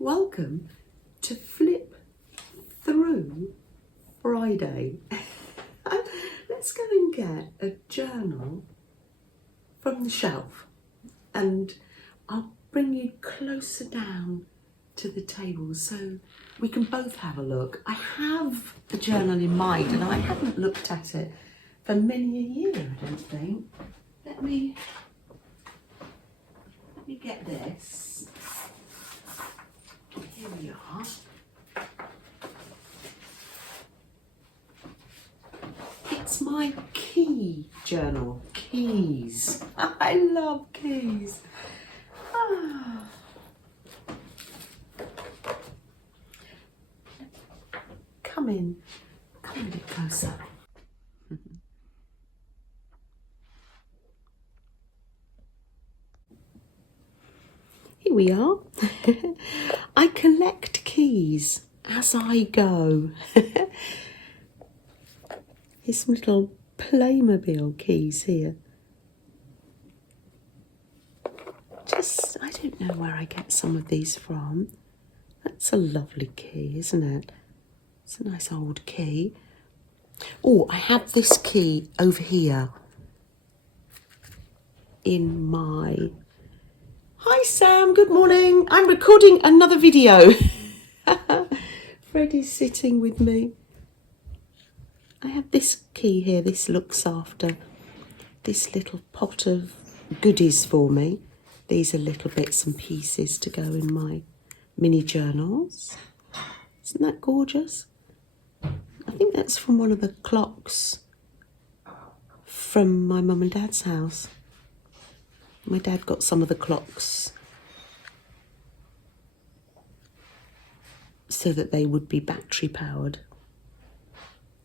Welcome to Flip Through Friday. Let's go and get a journal from the shelf and I'll bring you closer down to the table so we can both have a look. I have a journal in mind and I haven't looked at it for many a year, I don't think. Let me get this. Here we are. It's my key journal. Keys. I love keys. Come in a bit closer. Here we are. I collect keys as I go. Here's some little Playmobil keys here. I don't know where I get some of these from. That's a lovely key, isn't it? It's a nice old key. Oh, I have this key over here in my... Hi Sam, good morning. I'm recording another video. Freddie's sitting with me. I have this key here. This looks after this little pot of goodies for me. These are little bits and pieces to go in my mini journals. Isn't that gorgeous? I think that's from one of the clocks from my mum and dad's house. My dad got some of the clocks so that they would be battery powered.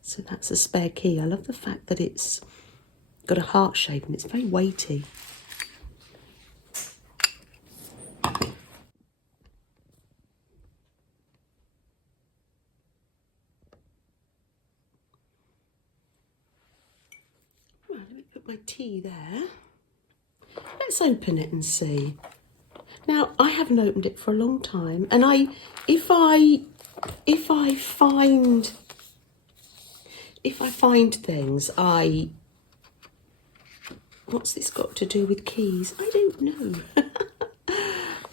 So that's a spare key. I love the fact that it's got a heart shape and it's very weighty. Right, let me put my tea there. Let's open it and see. Now, I haven't opened it for a long time, and if I find things, what's this got to do with keys? I don't know.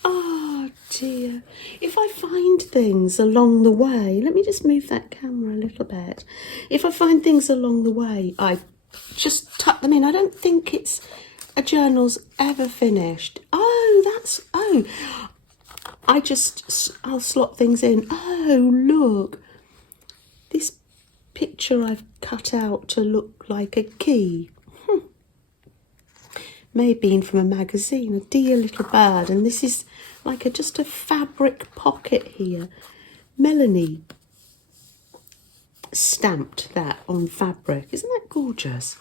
Oh dear. If I find things along the way, let me just move that camera a little bit. If I find things along the way, I just tuck them in. I don't think a journal's ever finished. I'll slot things in. Oh, look. This picture I've cut out to look like a key. May have been from a magazine, a dear little bird. And this is like just a fabric pocket here. Melanie stamped that on fabric. Isn't that gorgeous?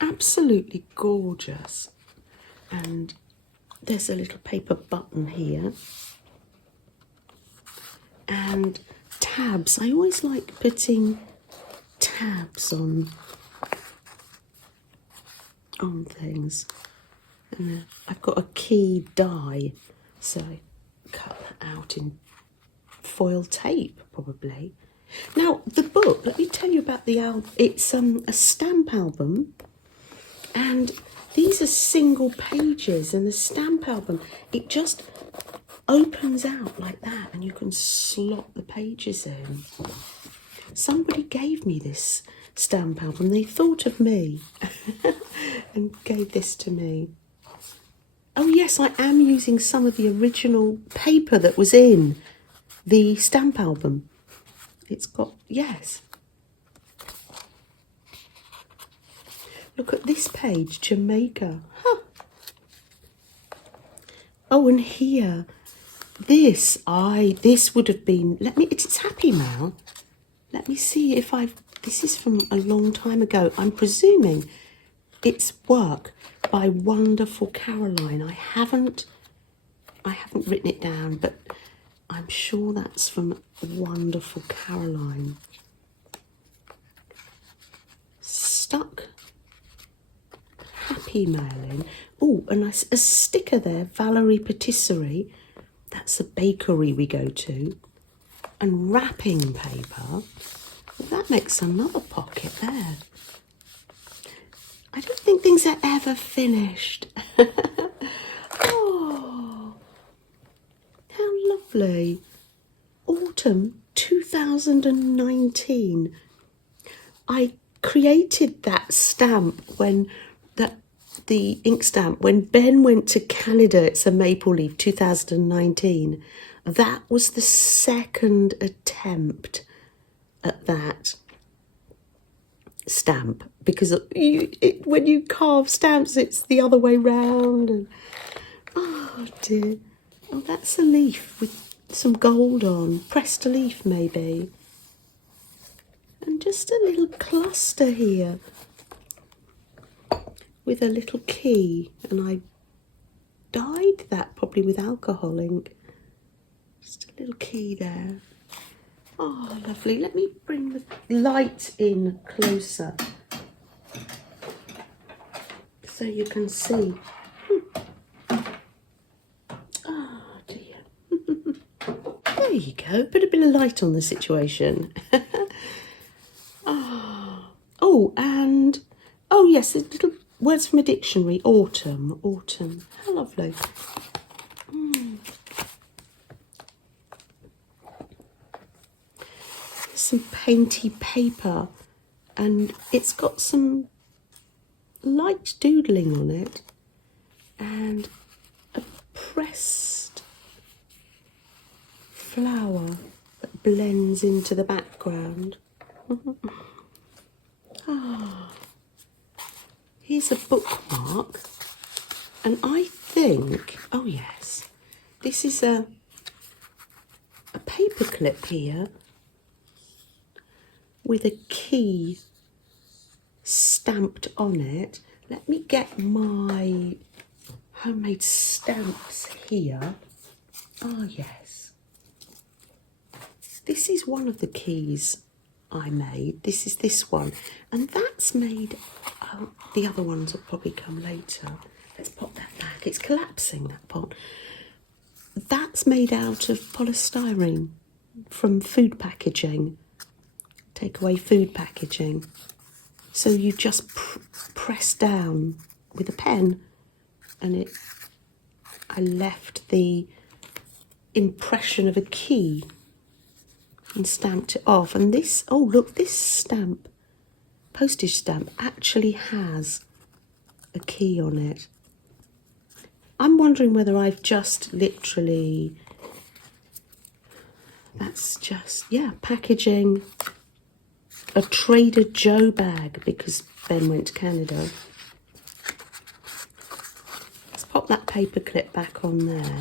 Absolutely gorgeous. And there's a little paper button here. And tabs. I always like putting tabs on things. And I've got a key die, so I cut that out in foil tape probably. Now the book, let me tell you about the album. It's a stamp album, and these are single pages, and the stamp album, it just opens out like that and you can slot the pages in. Somebody gave me this stamp album. They thought of me and gave this to me. Oh yes, I am using some of the original paper that was in the stamp album. It's got, yes. Look at this page, Jamaica. Huh. Oh, and here, this would have been, it's Happy Mail. Let me see if this is from a long time ago. I'm presuming it's work by Wonderful Caroline. I haven't written it down, but I'm sure that's from Wonderful Caroline. Stuck Happy Mail in. Oh, and a sticker there, Valerie Patisserie. That's a bakery we go to. And wrapping paper. Well, that makes another pocket there. I don't think things are ever finished. Oh, how lovely. Autumn 2019. I created that stamp when the ink stamp when Ben went to Canada. It's a maple leaf 2019. That was the second attempt at that stamp, because when you carve stamps it's the other way round. And oh dear. Oh, that's a leaf with some gold on, pressed a leaf maybe, and just a little cluster here with a little key, and I dyed that probably with alcohol ink. Just a little key there. Oh, lovely. Let me bring the light in closer so you can see. Oh dear. There you go. Put a bit of light on the situation. Oh, and oh yes, a little words from a dictionary. Autumn, autumn. How lovely. Some painty paper, and it's got some light doodling on it and a pressed flower that blends into the background. Here's a bookmark, and I think, oh yes, this is a paper clip here with a key stamped on it. Let me get my homemade stamps here. Oh yes, this is one of the keys I made. This is this one, and that's made, oh, the other ones will probably come later. Let's pop that back. It's collapsing, that pot. That's made out of polystyrene from food packaging. Take away food packaging. So you just press down with a pen, and I left the impression of a key and stamped it off. And this, oh look, this stamp, postage stamp, actually has a key on it. I'm wondering whether I've just literally, that's just, yeah, packaging a Trader Joe bag because Ben went to Canada. Let's pop that paper clip back on there,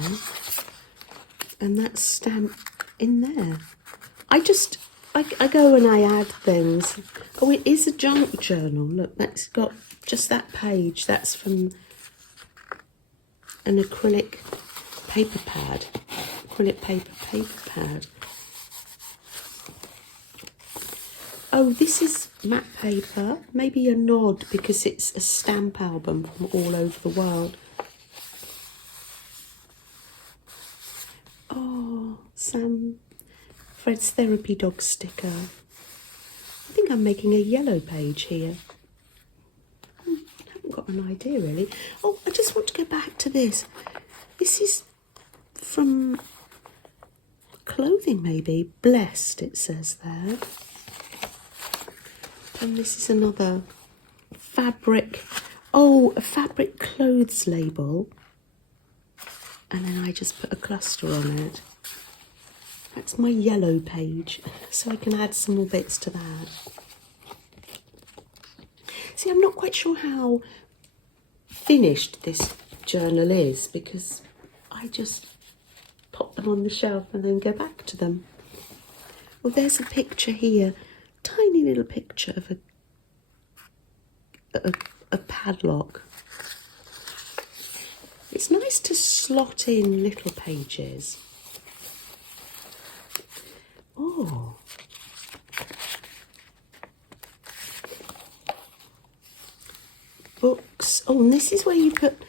and that stamp in there. I go and I add things. Oh, it is a junk journal. Look, that's got just that page. That's from an acrylic paper pad. Acrylic paper pad. Oh, this is matte paper. Maybe a nod because it's a stamp album from all over the world. Oh, some Fred's Therapy Dog sticker. I think I'm making a yellow page here. I haven't got an idea really. Oh, I just want to go back to this. This is from clothing maybe. Blessed, it says there. And this is another fabric, oh, a fabric clothes label. And then I just put a cluster on it. That's my yellow page, so I can add some more bits to that. See, I'm not quite sure how finished this journal is because I just pop them on the shelf and then go back to them. Well, there's a picture here, tiny little picture of a padlock. It's nice to slot in little pages. Oh. Books. Oh, and this is where you put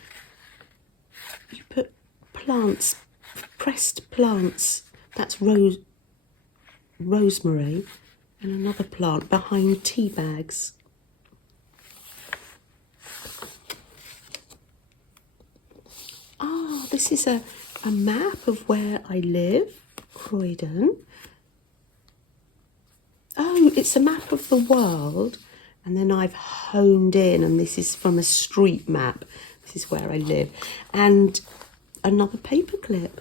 plants, pressed plants. That's rosemary, and another plant behind tea bags. Ah, this is a map of where I live, Croydon. Oh, it's a map of the world, and then I've honed in, and this is from a street map. This is where I live. And another paperclip.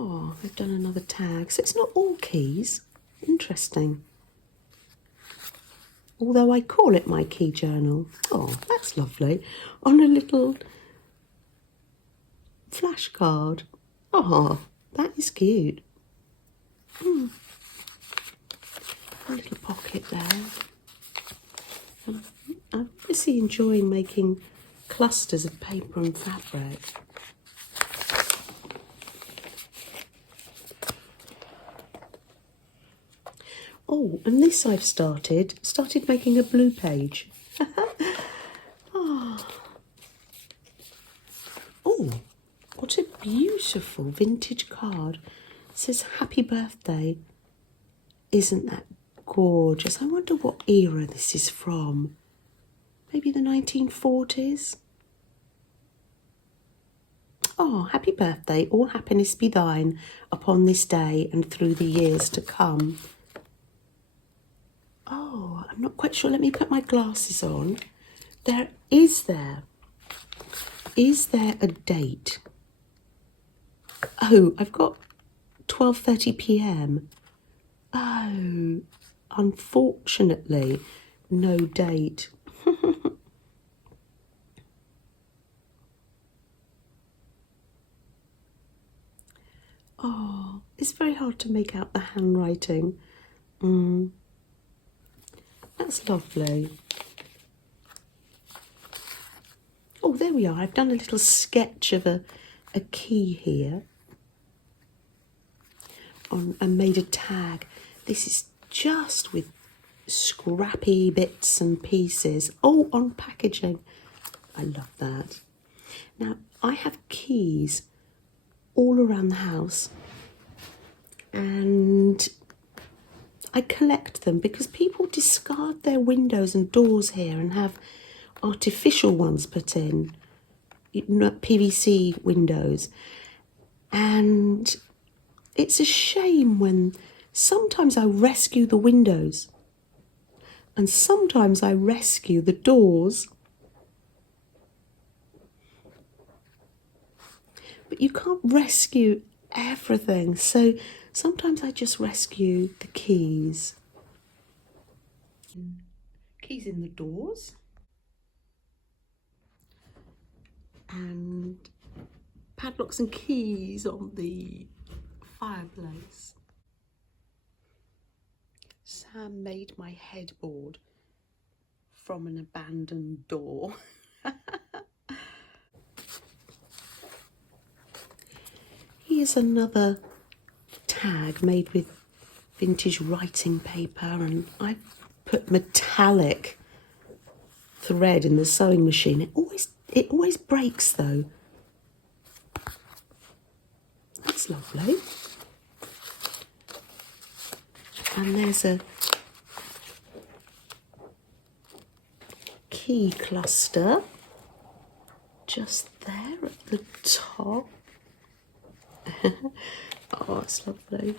Oh, I've done another tag. So it's not all keys. Interesting. Although I call it my key journal. Oh, that's lovely. On a little flashcard. Oh, that is cute. A little pocket there. I'm obviously enjoying making clusters of paper and fabric. Oh, and this I've started making a blue page. Oh, what a beautiful vintage card. It says happy birthday. Isn't that gorgeous? I wonder what era this is from. Maybe the 1940s? Oh, happy birthday. All happiness be thine upon this day and through the years to come. Oh, I'm not quite sure. Let me put my glasses on. Is there a date? Oh, I've got 12:30 p.m. Oh, unfortunately, no date. Oh, it's very hard to make out the handwriting. That's lovely. Oh, there we are. I've done a little sketch of a key here and made a tag. This is just with scrappy bits and pieces. Oh, on packaging. I love that. Now, I have keys all around the house, and I collect them because people discard their windows and doors here and have artificial ones put in, PVC windows. And it's a shame when sometimes I rescue the windows and sometimes I rescue the doors. But you can't rescue everything, so sometimes I just rescue the keys. Keys in the doors. And padlocks and keys on the fireplace. Sam made my headboard from an abandoned door. Here's another tag made with vintage writing paper, and I've put metallic thread in the sewing machine. It always breaks though. That's lovely. And there's a key cluster just there at the top. Oh, it's lovely.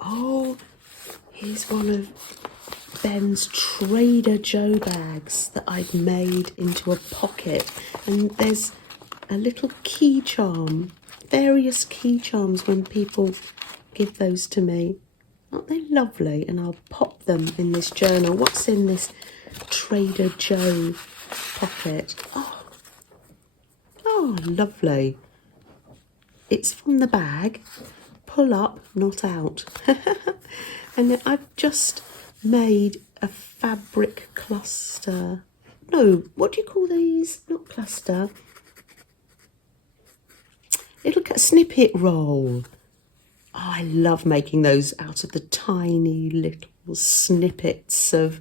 Oh, here's one of Ben's Trader Joe bags that I've made into a pocket. And there's a little key charm, various key charms when people give those to me. Aren't they lovely? And I'll pop them in this journal. What's in this Trader Joe pocket? Oh, lovely. It's from the bag. Pull up, not out. And then I've just made a fabric cluster. No, what do you call these? Not cluster. Little snippet roll. I love making those out of the tiny little snippets of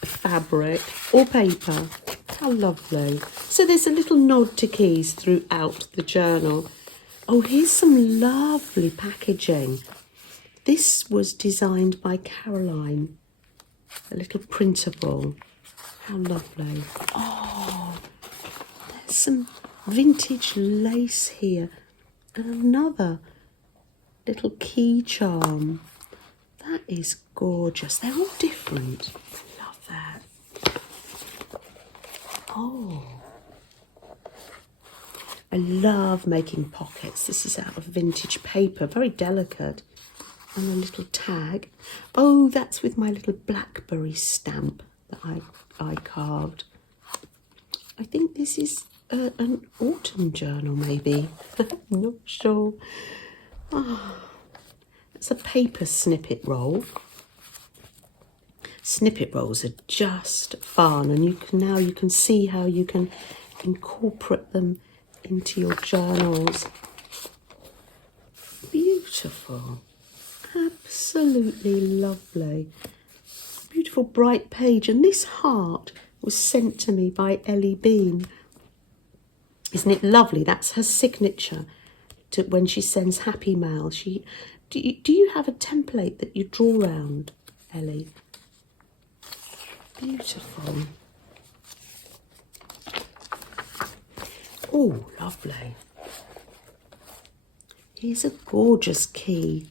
fabric or paper. How lovely. So there's a little nod to keys throughout the journal. Oh, here's some lovely packaging. This was designed by Caroline. A little printable. How lovely. Oh, there's some vintage lace here. And another little key charm. That is gorgeous. They're all different. I love that. Oh, I love making pockets. This is out of vintage paper, very delicate. And a little tag. Oh, that's with my little blackberry stamp that I carved. I think this is an autumn journal, maybe. I'm not sure. Oh, it's a paper snippet roll. Snippet rolls are just fun, and you can see how you can incorporate them into your journals. Beautiful. Absolutely lovely. Beautiful bright page, and this heart was sent to me by Ellie Bean. Isn't it lovely? That's her signature to when she sends happy mail. Do you have a template that you draw around, Ellie? Beautiful. Oh, lovely. Here's a gorgeous key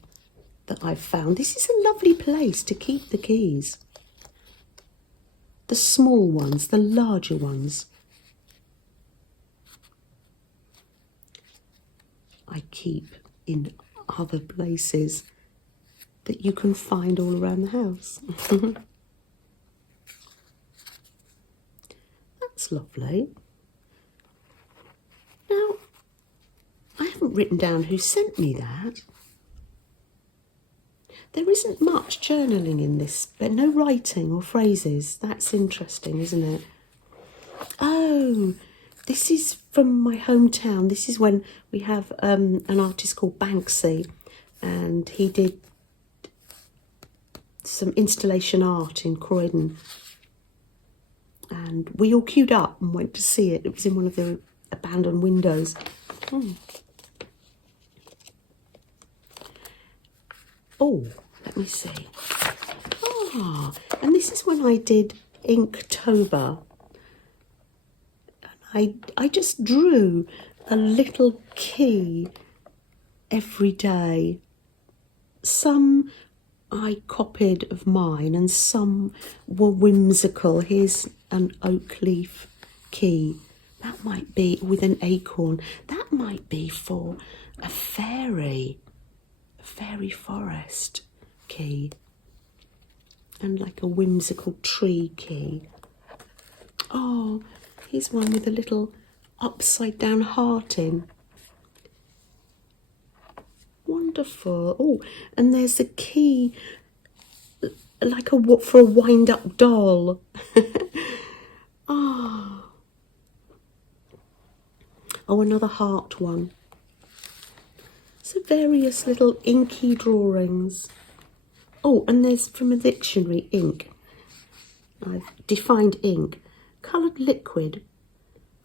that I've found. This is a lovely place to keep the keys. The small ones, the larger ones. I keep in other places that you can find all around the house. That's lovely. Now, I haven't written down who sent me that. There isn't much journaling in this, but no writing or phrases. That's interesting, isn't it? Oh, this is from my hometown. This is when we have an artist called Banksy, and he did some installation art in Croydon. And we all queued up and went to see it. It was in one of the abandoned windows. Oh, let me see. Ah, and this is when I did Inktober. I just drew a little key every day. Some I copied of mine and some were whimsical. Here's an oak leaf key. That might be with an acorn. That might be for a fairy forest key. And like a whimsical tree key. Oh, here's one with a little upside down heart in. Wonderful. Oh, and there's a key like for a wind up doll. Oh. Oh, another heart one. So various little inky drawings. Oh, and there's from a dictionary, ink. I've defined ink. Coloured liquid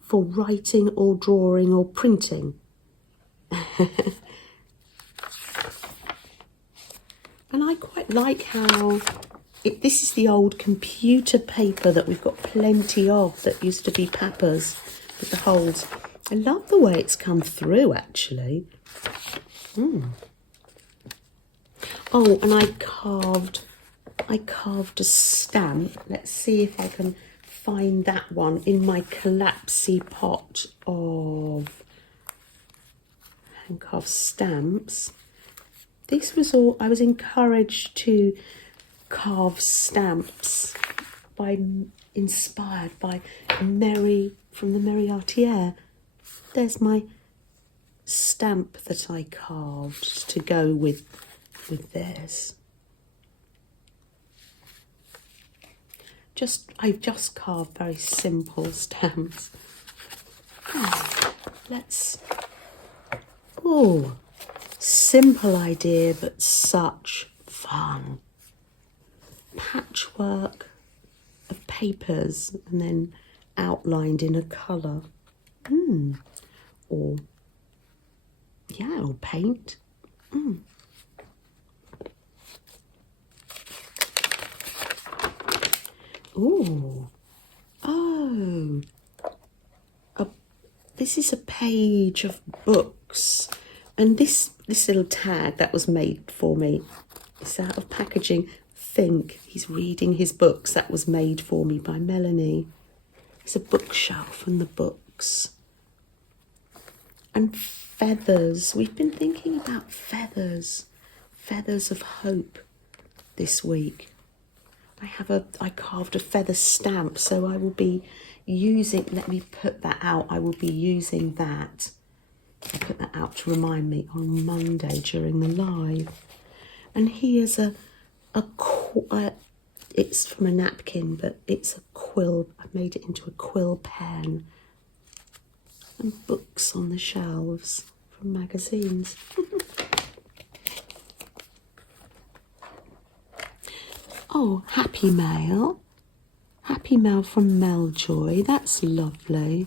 for writing or drawing or printing. And I quite like how this is the old computer paper that we've got plenty of that used to be Papa's with the holes. I love the way it's come through, actually. Oh, and I carved a stamp. Let's see if I can find that one in my collapsy pot of hand carved stamps. This was all, I was encouraged to carve stamps inspired by Mary from the Merry Artiere. There's my stamp that I carved to go with this. I've just carved very simple stamps. Oh, Simple idea, but such fun. Patchwork of papers and then outlined in a colour. Or paint. Ooh. Oh. This is a page of books. And this little tag that was made for me is out of packaging. Think he's reading his books. That was made for me by Melanie. It's a bookshelf and the books. And feathers. We've been thinking about feathers. Feathers of hope this week. I carved a feather stamp, so I will be using, let me put that out. I will be using that. I put that out to remind me on Monday during the live. And here's it's from a napkin, but it's a quill. I've made it into a quill pen. And books on the shelves from magazines. Oh, Happy Mail. Happy Mail from Meljoy. That's lovely.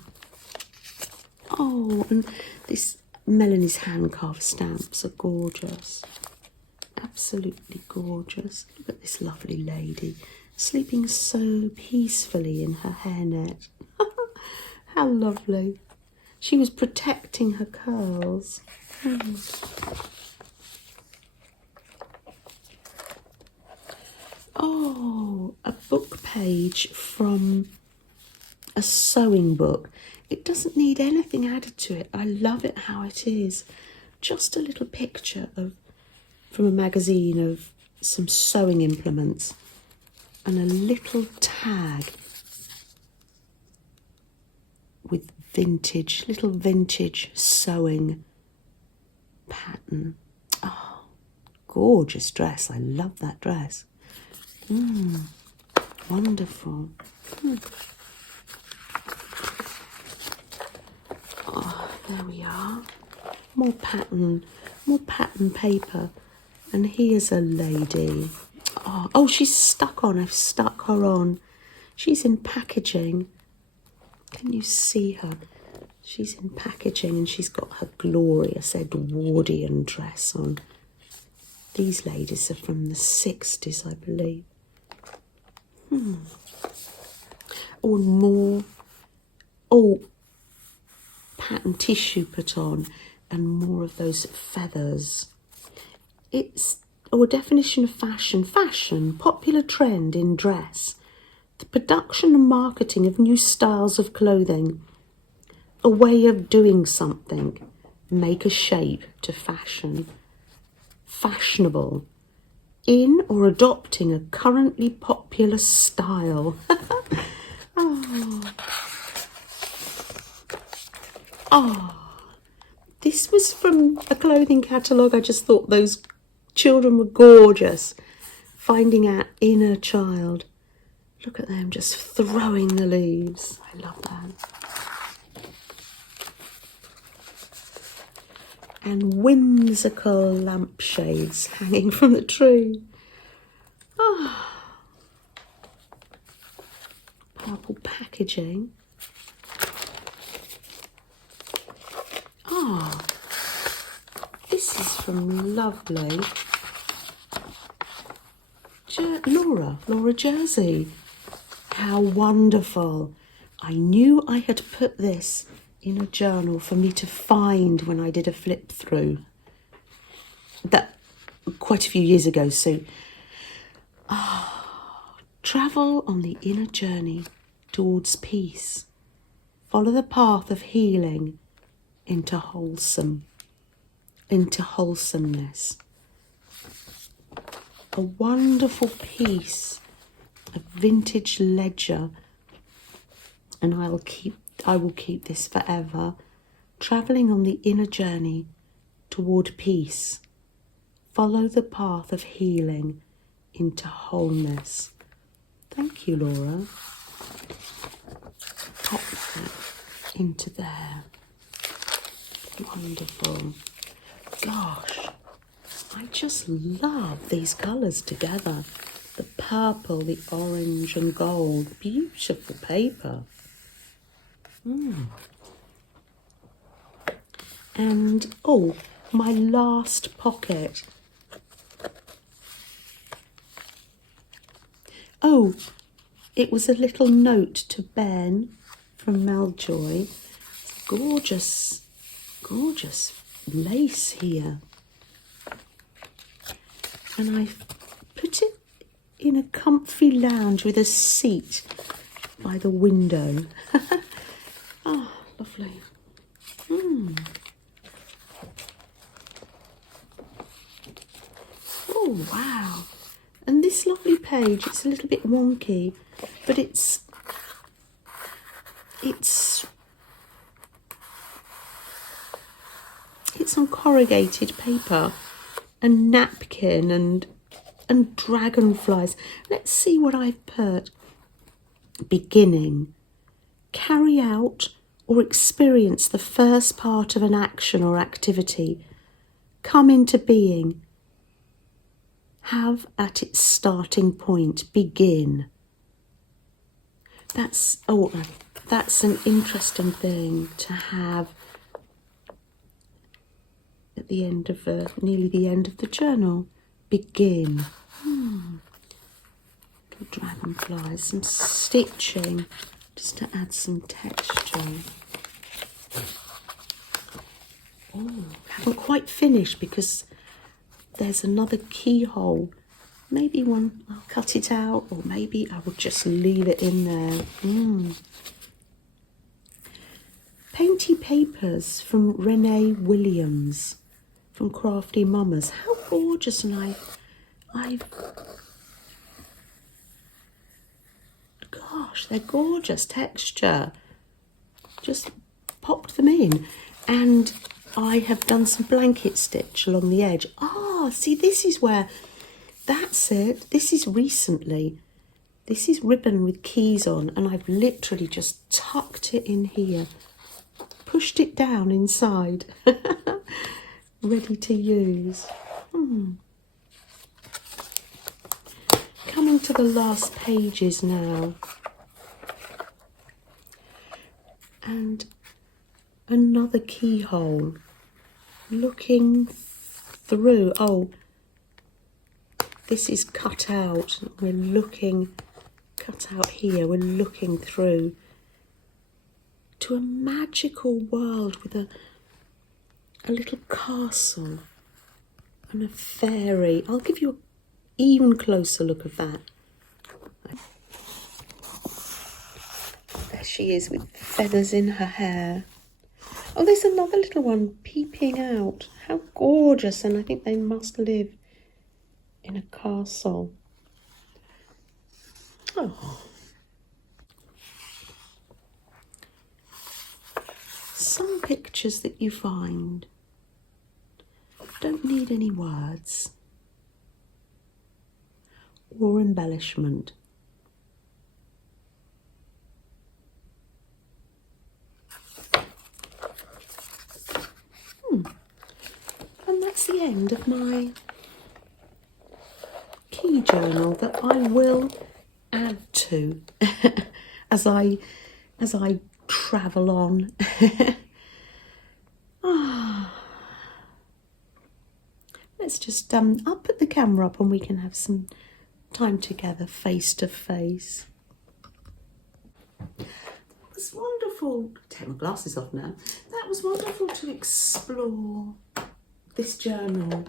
Oh, and this Melanie's hand-carved stamps are gorgeous. Absolutely gorgeous. Look at this lovely lady sleeping so peacefully in her hairnet. How lovely. She was protecting her curls. Oh, a book page from a sewing book. It doesn't need anything added to it. I love it how it is. Just a little picture from a magazine of some sewing implements and a little tag with little vintage sewing pattern. Oh, gorgeous dress. I love that dress. Wonderful. Oh, there we are. More pattern paper. And here's a lady. Oh, she's stuck on. I've stuck her on. She's in packaging. Can you see her? She's in packaging and she's got her glorious Edwardian dress on. These ladies are from the 60s, I believe. Or more. Pattern tissue put on and more of those feathers. It's a definition of fashion. Fashion, popular trend in dress. The production and marketing of new styles of clothing. A way of doing something. Make a shape to fashion. Fashionable. In or adopting a currently popular style. This was from a clothing catalogue. I just thought those children were gorgeous. Finding our inner child. Look at them just throwing the leaves. I love that. And whimsical lampshades hanging from the tree. Purple packaging. This is from lovely Laura Jersey. How wonderful. I knew I had put this in a journal for me to find when I did a flip through. That quite a few years ago. So, travel on the inner journey towards peace. Follow the path of healing into wholesomeness. A wonderful piece of vintage ledger, and I will keep this forever. Travelling on the inner journey toward peace. Follow the path of healing into wholeness. Thank you, Laura. Pop that into there. Wonderful. gosh, I just love these colours together. The purple, the orange and gold. Beautiful paper. And, oh, my last pocket. Oh, it was a little note to Ben from Maljoy. Gorgeous, gorgeous lace here. And I put it in a comfy lounge with a seat by the window. Oh, lovely. Oh, wow. And this lovely page, it's a little bit wonky, but it's on corrugated paper and napkin and dragonflies. Let's see what I've put. Beginning. Carry out or experience the first part of an action or activity. Come into being. Have at its starting point. Begin. That's an interesting thing to have at the end of nearly the end of the journal. Begin. Little dragonflies, some stitching just to add some texture. Oh, haven't quite finished because there's another keyhole. Maybe I'll cut it out, or maybe I will just leave it in there. Painty Papers from Renee Williams from Crafty Mamas. How gorgeous. And gosh, they're gorgeous texture. Just popped them in. And I have done some blanket stitch along the edge. See, this is where, that's it. This is recently. This is ribbon with keys on, and I've literally just tucked it in here. Pushed it down inside. Ready to use. Coming to the last pages now. And another keyhole. Looking through. Oh, this is cut out. We're looking, cut out here. We're looking through to a magical world with a little castle and a fairy. I'll give you an even closer look of that. There she is with feathers in her hair. Oh, there's another little one peeping out. How gorgeous. And I think they must live in a castle. Oh. Some pictures that you find don't need any words or embellishment. And that's the end of my key journal that I will add to as I travel on. Let's just I'll put the camera up and we can have some time together face to face. It was wonderful. Take my glasses off now. That was wonderful to explore this journal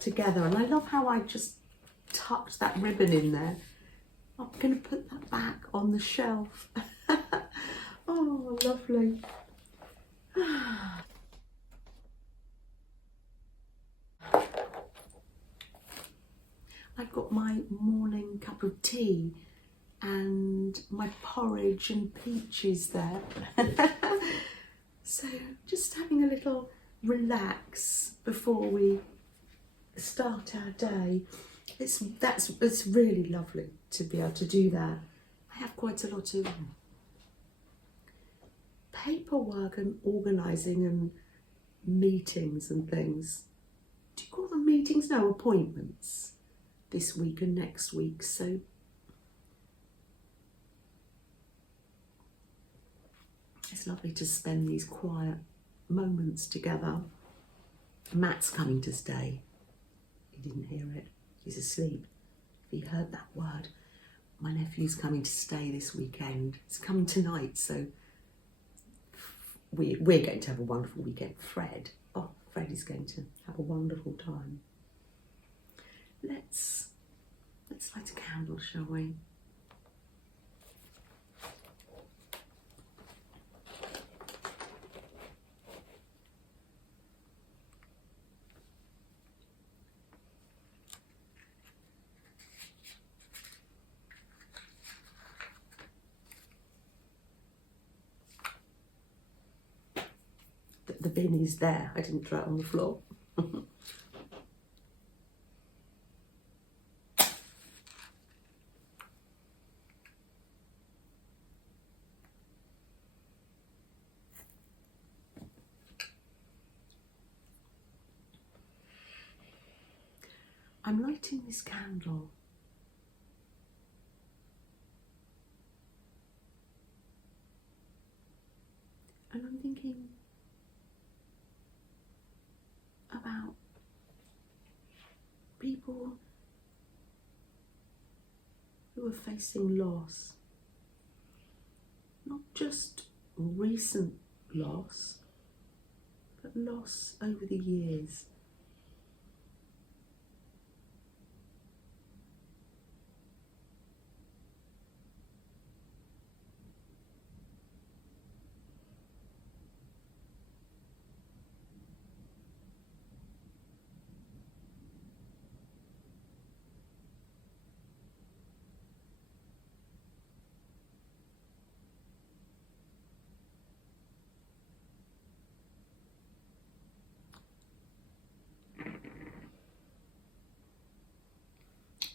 together, and I love how I just tucked that ribbon in there. I'm going to put that back on the shelf. Oh, lovely. I've got my morning cup of tea and my porridge and peaches there. So just having a little relax before we start our day. It's really lovely to be able to do that. I have quite a lot of paperwork and organising and meetings and things. Do you call them meetings? No, appointments this week and next week. So it's lovely to spend these quiet moments together. Matt's coming to stay. He didn't hear it. He's asleep. If he heard that word, my nephew's coming to stay this weekend. He's coming tonight, so we're going to have a wonderful weekend. Fred is going to have a wonderful time. Let's light a candle, shall we? The bin is there. I didn't throw it on the floor. I'm lighting this candle and I'm thinking about people who are facing loss, not just recent loss, but loss over the years.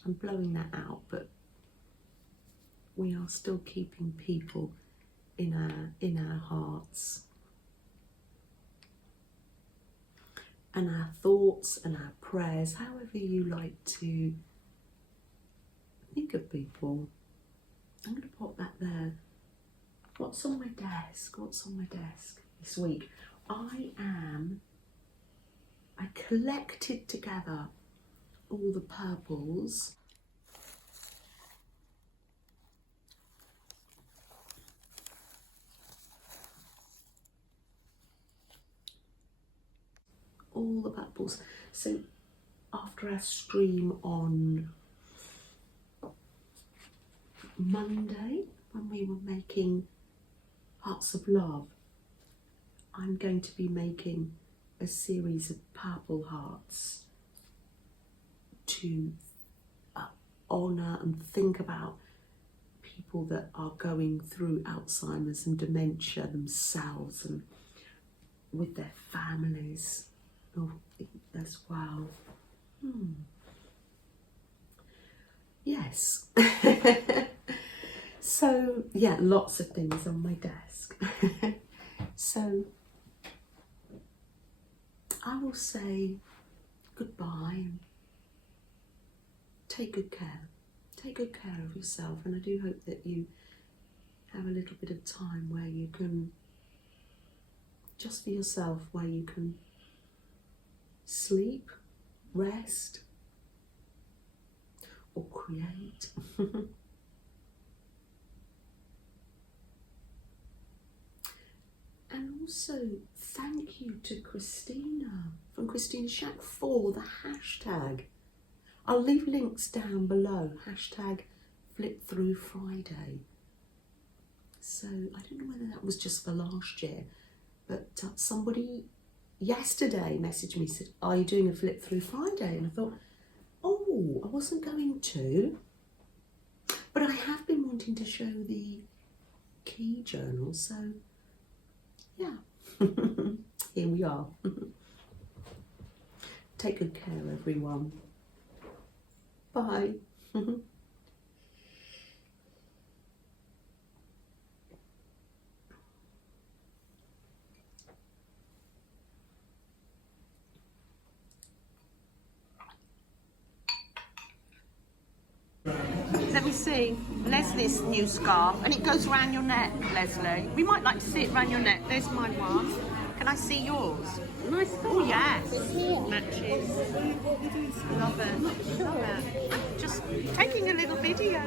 I'm blowing that out, but we are still keeping people in our hearts and our thoughts and our prayers, however you like to think of people. I'm going to pop that there. What's on my desk? What's on my desk this week? I collected together all the purples. All the purples. So after our stream on Monday, when we were making Hearts of Love, I'm going to be making a series of purple hearts to honour and think about people that are going through Alzheimer's and dementia themselves and with their families as well. Yes. So, yeah, lots of things on my desk. So, I will say goodbye and take good care. Take good care of yourself, and I do hope that you have a little bit of time where you can, just for yourself, where you can sleep, rest, or create. And also, thank you to Kristina from Kristina Shack for the hashtag. I'll leave links down below, hashtag Flip Through Friday. So, I don't know whether that was just for last year, but somebody yesterday messaged me, said, are you doing a Flip Through Friday? And I thought, oh, I wasn't going to, but I have been wanting to show the key journal, so yeah, here we are. Take good care, everyone. Bye. let me see. Leslie's new scarf, and it goes around your neck, Leslie. We might like to see it around your neck. There's my one. Can I see yours? Nice scarf. Oh yes, It's here. matches. Love it. Love it. I'm just taking a little video.